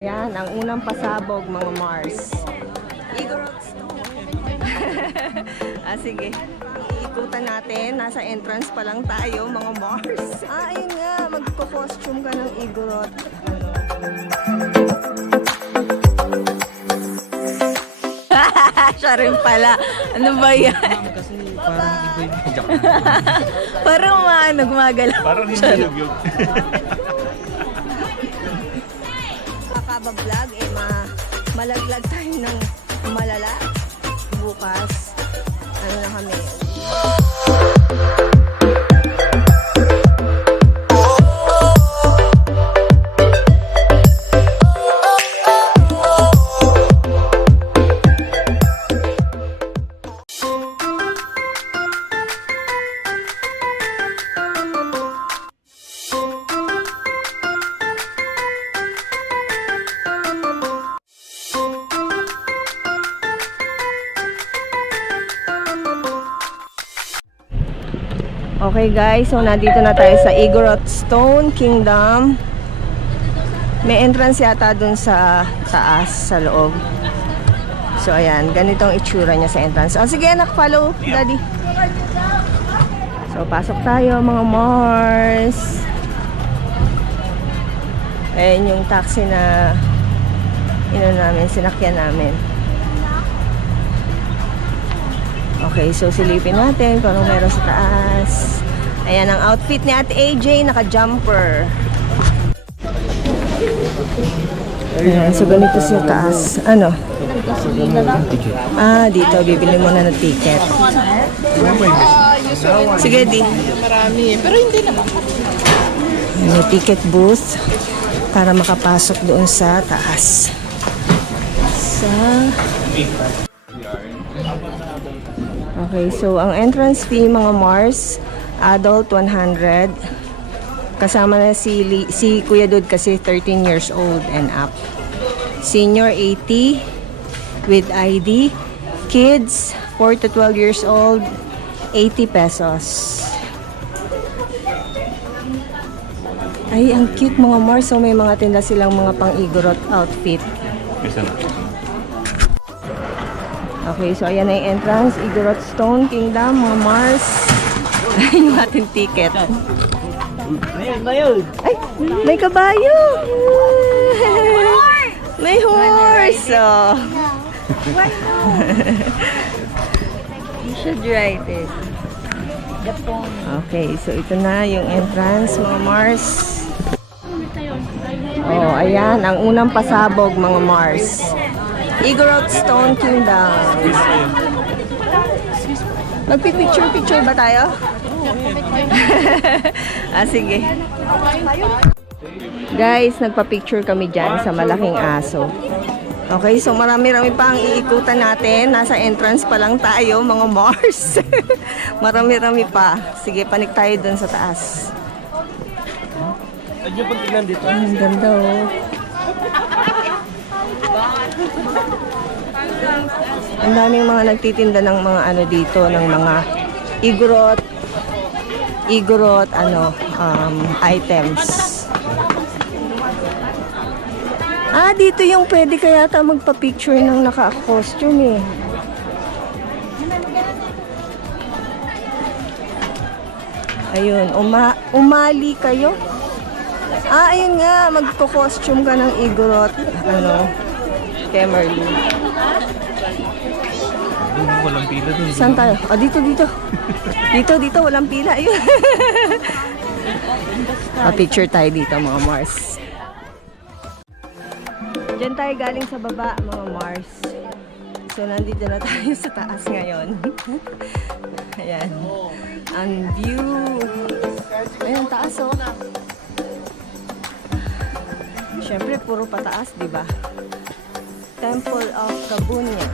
Yan, ang unang pasabog, mga Mars. Sige. Iikutan natin. Nasa entrance pa lang tayo, mga Mars. Ayun nga. Magko-costume ka ng Igorot. Siya rin pala. Ano ba yan? Kasi parang iba yung joke. Parang gumagalaw. Parang hindi yung Vlog malaglag tayo ng malala bukas. Ano na kami? Okay guys, so nandito na tayo sa Igorot Stone Kingdom. May entrance yata dun sa taas, sa loob. So ayan, ganitong itsura niya sa entrance. Oh, sige anak, follow daddy. So pasok tayo mga Mars. Ayan yung taxi na sinakyan namin. Okay, so silipin natin kung anong meron sa taas. Ayan ang outfit ni Ate AJ, naka-jumper. Ayan, so ganito sa taas. Ano? Dito, bibili mo na ng ticket. Sige, di. Marami, pero hindi naman. May ticket booth para makapasok doon sa taas. Okay, so ang entrance fee mga Mars, adult 100. Kasama na si Kuya Dud kasi 13 years old and up. Senior 80 with ID. Kids 4 to 12 years old, 80 pesos. Ay, ang cute mga Mars. So may mga tinda silang mga pang-Igorot outfit. Okay, so ayan na yung entrance, Igorot Stone Kingdom, mga Mars. Yung ating ticket. Ay, may kabayo! May horse! Oh. You should write it. Okay, so ito na yung entrance, mga Mars. Oh, ayan, ang unang pasabog, mga Mars. Igorot Stone Kingdom. Magpipicture-picture ba tayo? Sige. Guys, nagpa-picture kami dyan sa malaking aso. Okay, so marami-rami pa ang iikutan natin. Nasa entrance pa lang tayo, mga Mars. Marami-rami pa. Sige, panik tayo dun sa taas. Ano yung tingnan dito? Ang ganda oh. Ang daming mga nagtitinda ng mga ano dito, ng mga Igorot items. Dito yung pwede kaya ta magpa-picture ng naka-costume eh. Ayun, umali kayo. Ayun nga, magko-costume ka ng Igorot, Kemerly. Walang pila dun. Saan tayo? Dito. Dito, walang pila. Ayun. Picture tayo dito, mga Mars. Diyan tayo galing sa baba, mga Mars. So, nandito na tayo sa taas ngayon. Ayan. Ang view. Ayan, taas oh. Siyempre, puro pataas, di ba? Temple of Kabunya.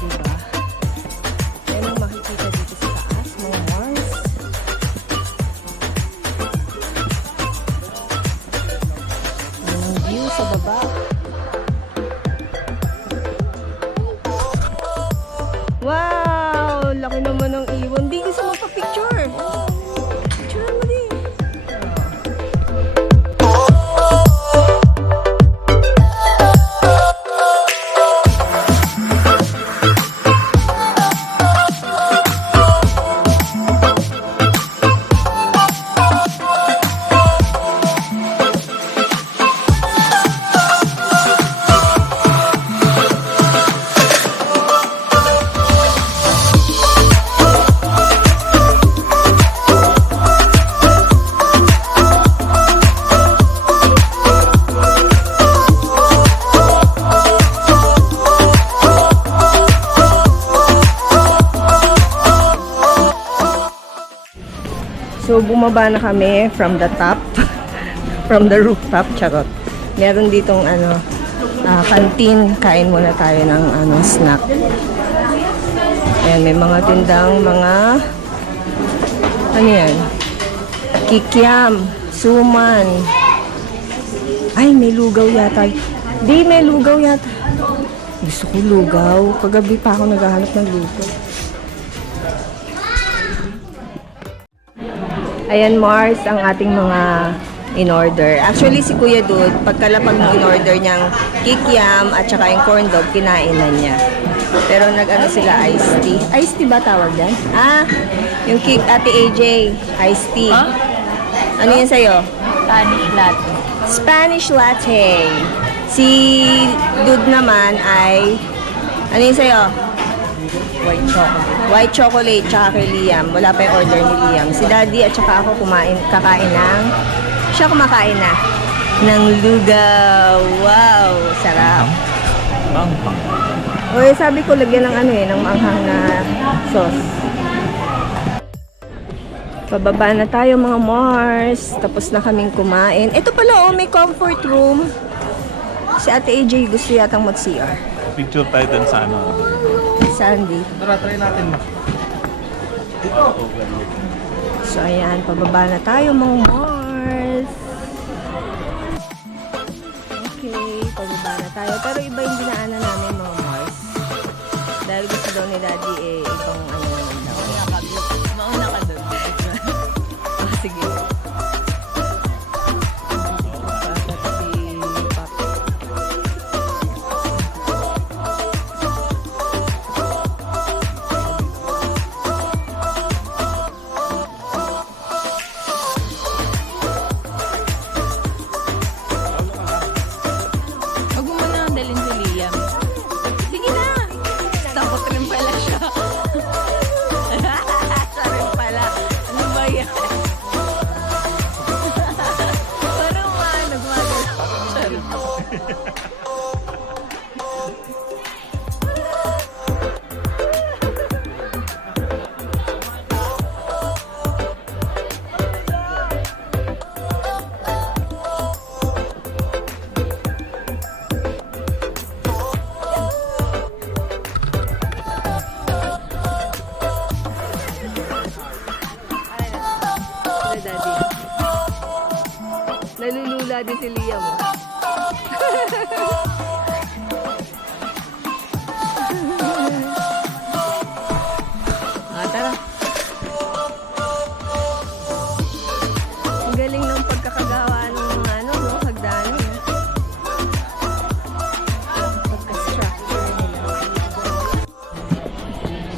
Diba? Yan ang makikita dito sa taas, mga Mars. Yan ang view sa baba. Wow! Laki naman ng iwan. Di gusto magpa-picture. So, bumaba na kami from the top. From the rooftop, charot. Meron ditong canteen. Kain muna tayo ng snack. Ayan, may mga tindang ano yan? Kikiam, suman. Ay, may lugaw yata. Di, may lugaw yata. Gusto ko lugaw. Kagabi pa ako naghahanap ng lugaw. Ayan, Mars, ang ating mga in-order. Actually, si Kuya Dude, pagkalapag mo in-order niyang kikiam at saka yung corn dog, kinain na niya. Pero nag-ano sila, iced tea. Iced tea ba tawag yan? Yung cake, Ate AJ, iced tea. Huh? Ano yun sa'yo? Spanish latte. Spanish latte. Si Dude naman ay, ano yun sa'yo? White chocolate. White chocolate, tsaka kay Liam. Wala pa yung order ni Liam. Si Daddy at tsaka ako kakain ng, siya kumakain na, ng lugaw. Wow, sarap. Bang. Oy, sabi ko lagyan ng ng maanghang na sauce. Pababa na tayo mga Mars. Tapos na kaming kumain. Ito pala may comfort room. Si Ate AJ gusto yatang mag-CR. Picture tayo dun sa Sandy. Tara, try natin mo. So, ayan. Pababa na tayo mga Mars. Okay. Pababa na tayo. Pero iba yung dinaanan namin mga Mars. Dahil gusto daw ni Daddy ibang naman daw. Mauna ka dun. Sige. Huwag mo muna ang dalhin si Liam. Sige na! Takot rin pala siya. Siya rin pala. Ano ba yan? Parang nagmagal. Siya rin. Daddy. Nalulula din si Liam. Tara. Ang galing ng pagkakagawa ng mga hagdanan. Pagka-structure nila.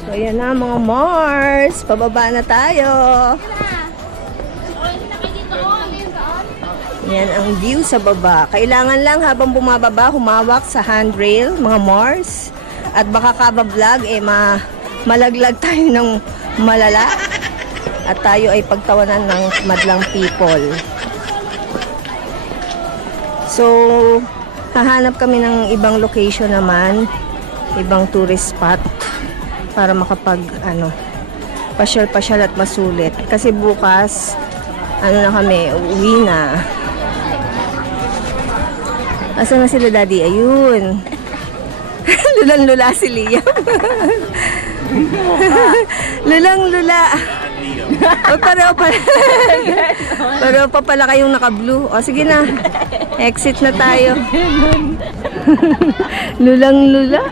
So, ayan na mga Mars. Pababa na tayo. Yan ang view sa baba. Kailangan lang habang bumababa, humawak sa handrail, mga Mars. At baka kaba-vlog, malaglag tayo ng malala. At tayo ay pagtawanan ng madlang people. So, hahanap kami ng ibang location naman. Ibang tourist spot. Para pasyal-pasyal at masulit. Kasi bukas, na kami, uuwi na. Asan na sila, Daddy? Ayun. Lulang-lula si Liam. Lulang-lula. O, pareho pa pala kayong naka-blue. O, sige na. Exit na tayo. Lulang-lula.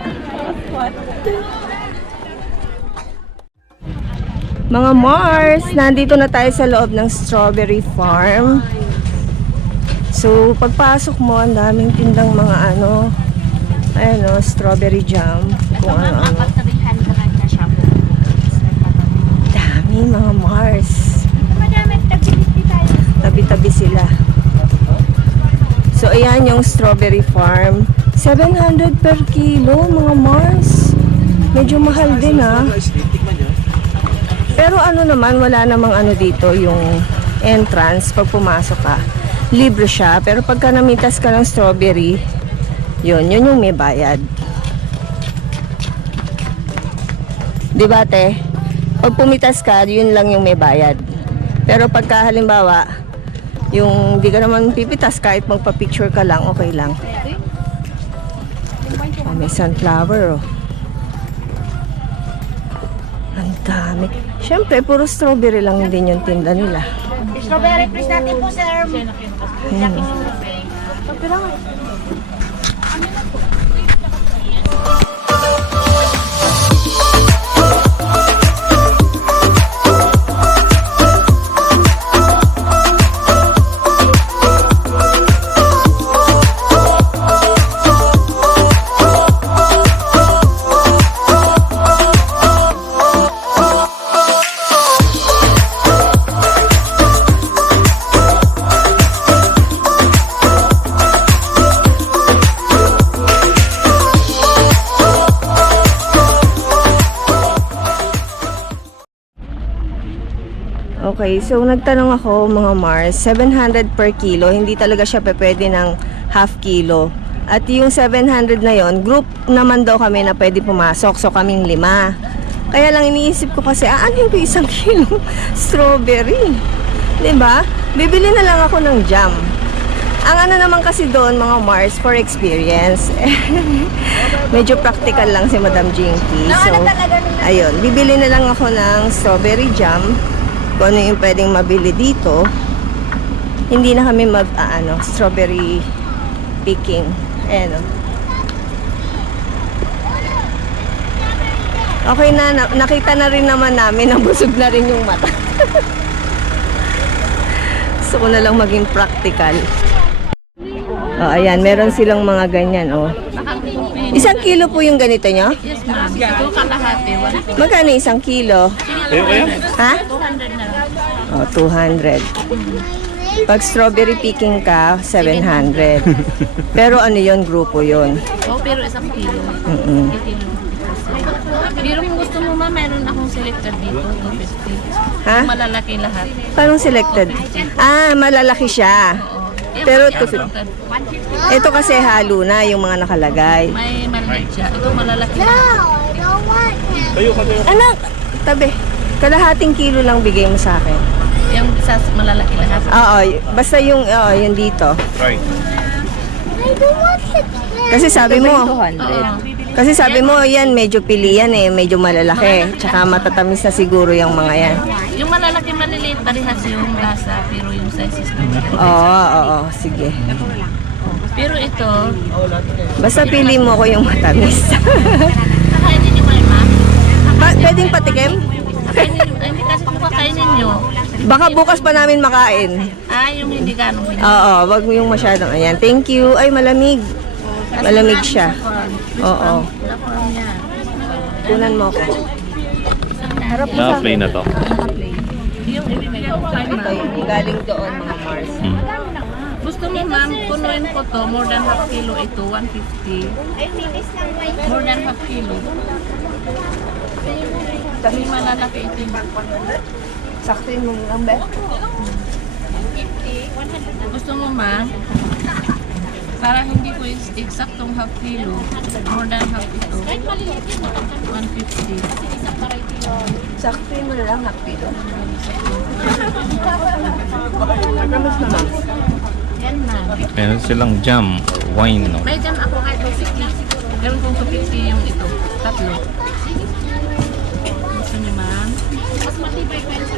Mga Mars, nandito na tayo sa loob ng strawberry farm. So, pagpasok mo, ang daming tindang mga strawberry jam. Kung ano-ano. Dami mga Mars. Tabi-tabi sila. So, ayan yung strawberry farm. 700 per kilo, mga Mars. Medyo mahal din, Pero naman, wala namang dito yung entrance pag pumasok ka. Libre siya, pero pagka namitas ka ng strawberry, yun yung may bayad. Diba, te? Pag pumitas ka, yun lang yung may bayad. Pero pagka halimbawa, yung di ka naman pipitas, kahit magpa-picture ka lang, okay lang. Oh, may sunflower, oh. Ang dami. Siyempre, puro strawberry lang din yung tinda nila. Strawberry please natin po, sir. Ayan. Okay, so nagtanong ako mga Mars, 700 per kilo, hindi talaga siya pwede ng half kilo. At yung 700 na yon, group naman daw kami na pwede pumasok, so kaming 5. Kaya lang iniisip ko kasi, aanin ko 1 kilo strawberry. 'Di ba? Bibili na lang ako ng jam. Ang ano naman kasi doon mga Mars, for experience. Medyo practical lang si Madam Jinky. So, ayun, bibili na lang ako ng strawberry jam. Kung ano yung pwedeng mabili dito, hindi na kami strawberry picking. Ayan, oh. Okay na, nakita na rin naman namin na busog na rin yung mata. Gusto ko na lang maging practical. Oh, ayan, meron silang mga ganyan, oh. 1 kilo po yung ganito nyo? Yes, ma'am. Ito kalahati. Magkano 1 kilo? Ayun kayo? Ha? 200 na lang. Oh, 200. Pag strawberry picking ka, 700. Pero ano yon, grupo yon. Oh, pero 1 kilo. Mm-mm. Pero kung gusto mo, ma'am, meron akong selected dito. 250. Ha? Malalaki lahat. Parang selected. Ah, malalaki siya. Pero ito kasi halo na yung mga nakalagay. May maliit siya. Ito malalaki lahat. Kayo. Anak, tabi. Kalahating kilo lang bigay mo sa akin. Yung isa malalaki lahat. Oo, basta yung yung dito. Right. Kasi sabi mo, Oo. kasi sabi mo yan medyo pilian eh, medyo malalaki. Tsaka matatamis na siguro yung mga yan. Yung malalaki maliliit parehas yung lasa, pero yung size is different. Oo, sige. Pero ito, Basta pili mo ko yung matamis. kakainin niyo kayo, ma'am? Pwedeng patikim? Hindi kasi kung kakainin niyo. Baka bukas pa namin makain. Yung hindi ganong pinili. Oo, wag mo yung masyadong ayan. Thank you. Ay, malamig. Malamig siya. Oo. Kunan mo ako. Harap mo sa Na-play na to. Yung ibibigay ko kay ito, ma'am. yung galing doon mga Mars. Gusto mo, ma'am, punuin ko to, more than half kilo ito, 150. More than half kilo. Kasi malalaki ito yung Saktuin mo lang, Beth. gusto mo, ma'am, para hindi ko eksaktong half kilo, more than half ito, 150. Saktuin mo lang, hakpilo. Yan, ma'am. Meron silang jam, wine, no? May jam ako kahit 250. Meron kong 250 yung ito, tatlo. Gusto niyo, ma'am? Mas matibay pa yun sa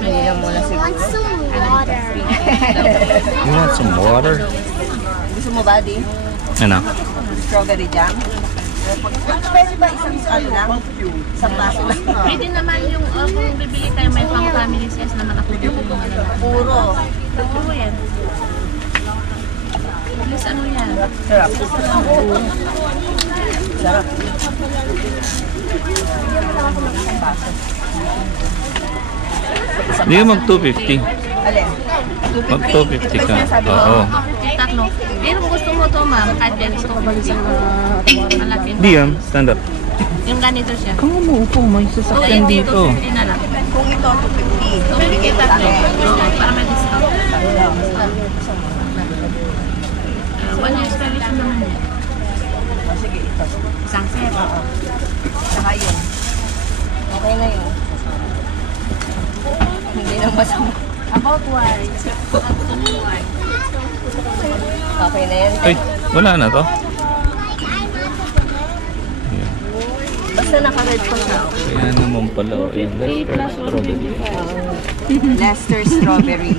Hindi lang muna siguro. You want some water? Gusto mo ba, di? Ano? Strawberry jam? Pwede ba isang lang? Isang baso lang? Pwede naman yung kung bibili tayo may pang family size naman ako dito yung malalaki. Puro. Puro yan. Please, ano yan? Sarap. Sarap. Hindi ka mag 250. Alin? Mag 250 ka. Oo. Tatlo. Pero kung gusto mo to, ma'am, kahit yan gusto ko malaki. Di yan, stand up. Yung ganito siya. Kung umuupo, may sasakyan dito. 250 na lang. Kung ito, 250. 250 tatlo. Oo, para may discount. 1 year installation naman yan. Sige, ito. Isang set. Saka yun. Okay na yun. Hindi na walang masama. About white. White. Okay na yan. Ay, wala na to. Ayan. Basta naka-red pa siya. Ayan naman pala. Ayan, Lester strawberry. Lester Strawberry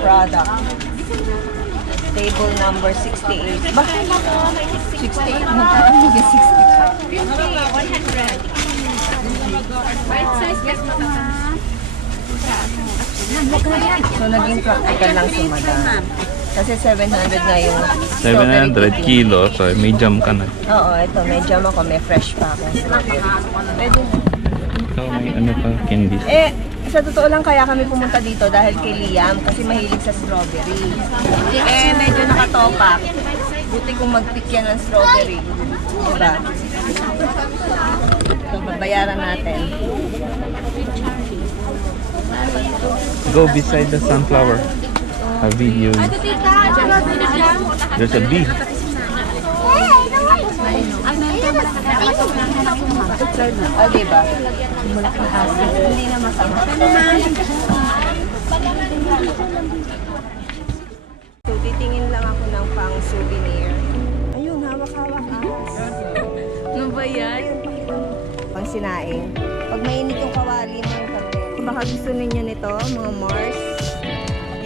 product. Table number 68. Bakit? 68. Magkano yung 65? 100. White size yes, So, naging practical lang si Madam. Kasi 700 na yung 700 kilo. So, may jam ka na. Oo, ito. May jam ako. May fresh pa ako. Pwede na. Ikaw may ano pa, candies. Sa totoo lang kaya kami pumunta dito dahil kay Liam kasi mahilig sa strawberry. Medyo nakatopak. Buti kung mag-pick yan ng strawberry. Diba? So, babayaran natin. Go beside the sunflower. A video. There's a bee. Oh, diba? Hindi na masama. So, titingin lang ako ng pang souvenir. Ayun, hawak-hawak. Ano ba yan? Pang sinaing. Pag mainit yung kawali mo yung kandel. Baka gusto ninyo nito, mga Mars.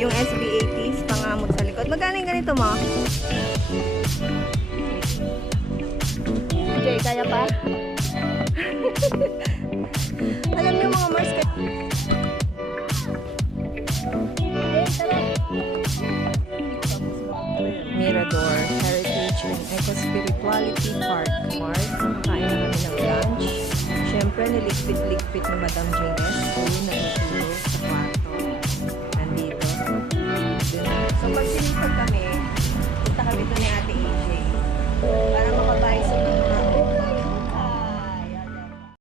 Yung SB80s, pangamot sa likod. Magkano yung ganito mo? Jay, kaya pa? Alam niyo mga Mars ka... Mirador, Heritage and Eco-Spirituality Park, Mars. Kain na kami ng lunch. Siyempre, niligpit-ligpit ni Madam Jane S. Natutulog.